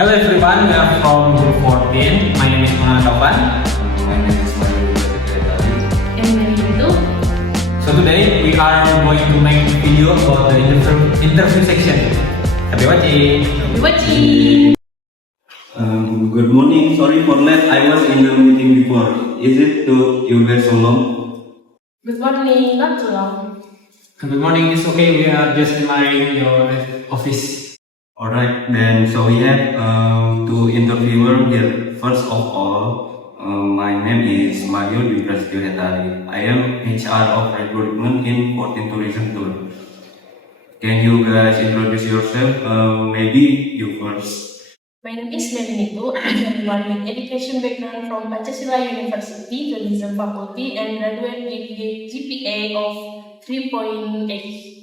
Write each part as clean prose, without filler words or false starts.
Hello everyone, we are from Group 14. My name is Mona Taufan. My name is Mario Gadali. And Mary too. So today we are going to make a video about the interview section. Happy watching! Happy watching! Good morning. Sorry for late. I was in the meeting before. Is it to you guys so long? Good morning, not too long. Good morning, it's okay, we are just entering your office. Alright, then so we have two interviewers here. First of all, my name is Mario Gadali. I am HR of recruitment in 14 Tourism Tour. Can you guys introduce yourself? Maybe you first. My name is Mary too. I am one with education background from Pancasila University, Tourism Faculty, and graduate with a GPA of 3.8.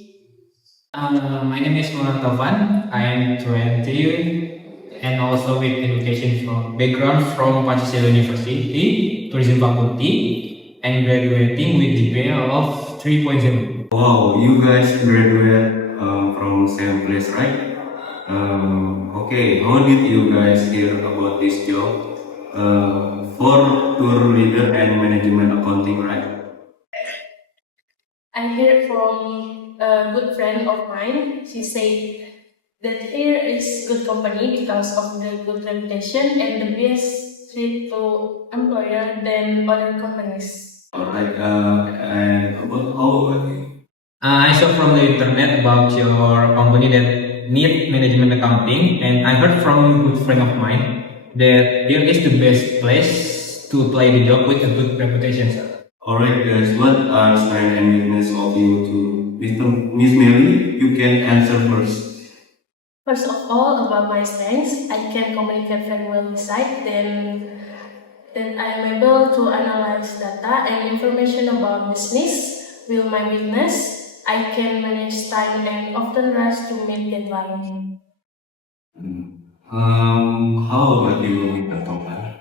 My name is Mona Taufan. I am 20 and also with education background from Pancasila University, Tourism Faculty, and graduating with GPA of 3.7. Wow, you guys graduate from same place, right? Okay, how did you guys hear about this job? For tour leader and management accounting, right? I heard from a good friend of mine. She said that here is good company because of the good reputation and the best treat to employer than other companies. Alright, and how about you? I saw from the internet about your company that need management accounting, and I heard from a good friend of mine that here is the best place to apply the job with a good reputation, sir. Alright guys, what are strength and weakness of you two? Miss Mary, you can answer first. First of all, about my strengths, I can communicate very well beside then I am able to analyze data and information about business. With my weakness, I can manage time and often rush to meet deadline. How about you, Mr. Topan?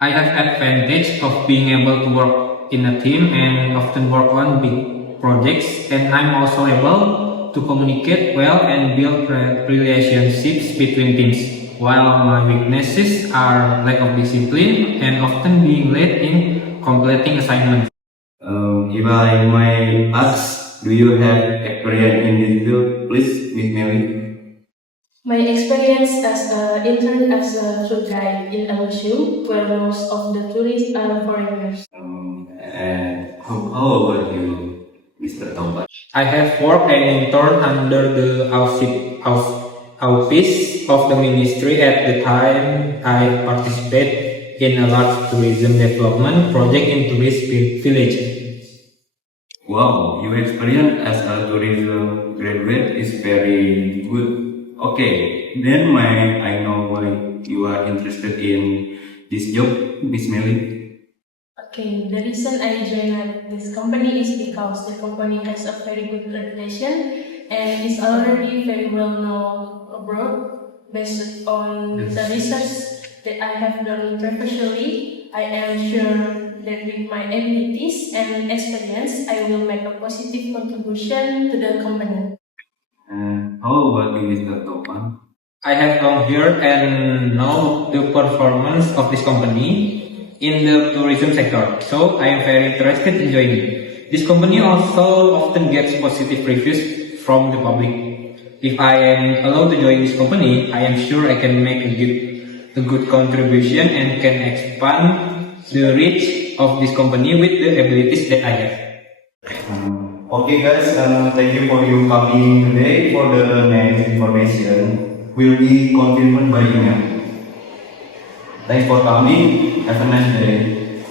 I have advantage of being able to work in a team and often work on big projects, and I'm also able to communicate well and build relationships between teams, while my weaknesses are lack of discipline and often being late in completing assignments. If I may ask, do you have experience in this field? Please, Miss Mary. My experience as an intern as a tour guide in LSU, where most of the tourists are foreigners. And how about you, Mr. Topan? I have worked and interned under the office of the ministry at the time I participate in a large tourism development project in tourist village. Wow, your experience as a tourism graduate is very good. Okay, then I know why you are interested in this job, Miss Mary. Okay, the reason I joined this company is because the company has a very good reputation and is already very well known abroad. Based on the research that I have done professionally, I am sure that with my abilities and experience, I will make a positive contribution to the company. How about you, Mr. Topan? I have come here and know the performance of this company in the tourism sector, so I am very interested in joining. This company also often gets positive reviews from the public. If I am allowed to join this company, I am sure I can make a good contribution and can expand the reach of this company with the abilities that I have. Okay guys, thank you for you coming today. For the next information will be confirmed by email. Thanks for coming. Have a nice day.